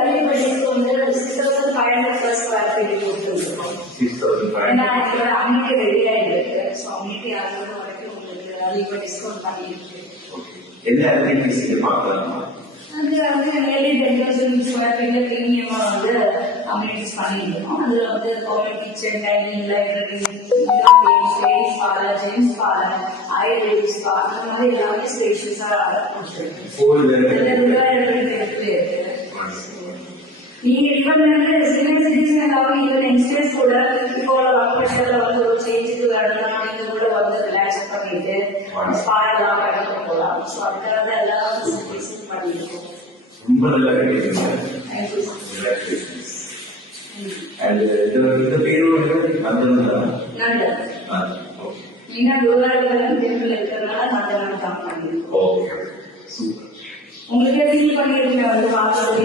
அறிவுபடிக்கு வந்து 6,500 plus square feet கொடுத்துருக்கோம். 6,500. ஏன்னா எங்களோட அம்மிக்கு ரெடி ஆயிருக்கு. ஸோ அம்மிக்கு 600 வரைக்கும் உங்களுக்கு அதிக டிஸ்கவுண்ட் பண்ணியிருக்கு. என்ன ஆக்டிவிட்டிஸ் இங்கே பார்க்கலாமா? அது வந்து நியர்லி 10,000 ஸ்கொயர் ஃபீட்ல ப்ரீமியமா வந்து அம்யூனிட்டிஸ் பண்ணியிருக்கோம். அதுல வந்து common kitchen, dining, library, ladies parlour, gents parlour, ladies parlour, அந்த மாதிரி எல்லாமே ஸ்பேஷியஸா நீங்க இவன் வந்து சீனியர் சிட்டிசன் எல்லாரும் ஈவன் யங்ஸ்டர்ஸ் கூட இப்போ ஒர்க் ப்ரெஷர்ல வந்து ஒரு சேஞ்சுக்கு வரலாம், நீங்க கூட வந்து ரிலாக்ஸ் பண்ணிட்டு ஸ்பா எல்லாம் பண்ணிட்டு போகலாம். ஸோ அதுக்காக எல்லாம் ஃபெசிலிட்டிஸ் பண்ணியிருக்கோம். ரொம்ப நல்லா கிடைக்குங்க. தேங்க்யூ. இந்த பேரு லண்டன். நீங்க டெவலப்மெண்ட் இருக்கிறதுனால லண்டன் தான் பண்ணிருக்கோம். Okay, super. உங்களுக்கு ஃபீல் பண்ணிருக்கீங்க வந்து வாசல்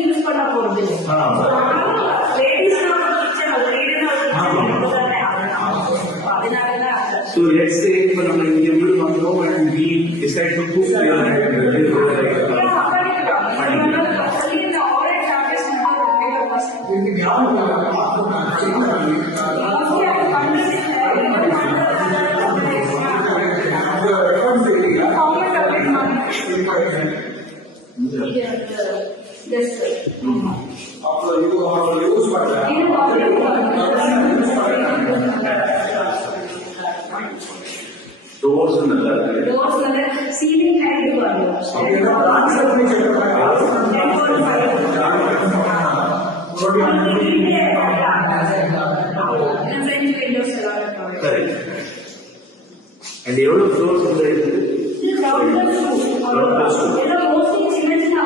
யூஸ் பண்ண போறது So let's say for நம்ம இங்க வீடு வாங்குறோம் and we decide to cook there doors நல்லா இருக்கு. doors வந்து ceiling height வரும். And எவ்வளவு floors உள்ள இருக்கு? இது ground floor. ground floor. இது mostly சின்ன சின்ன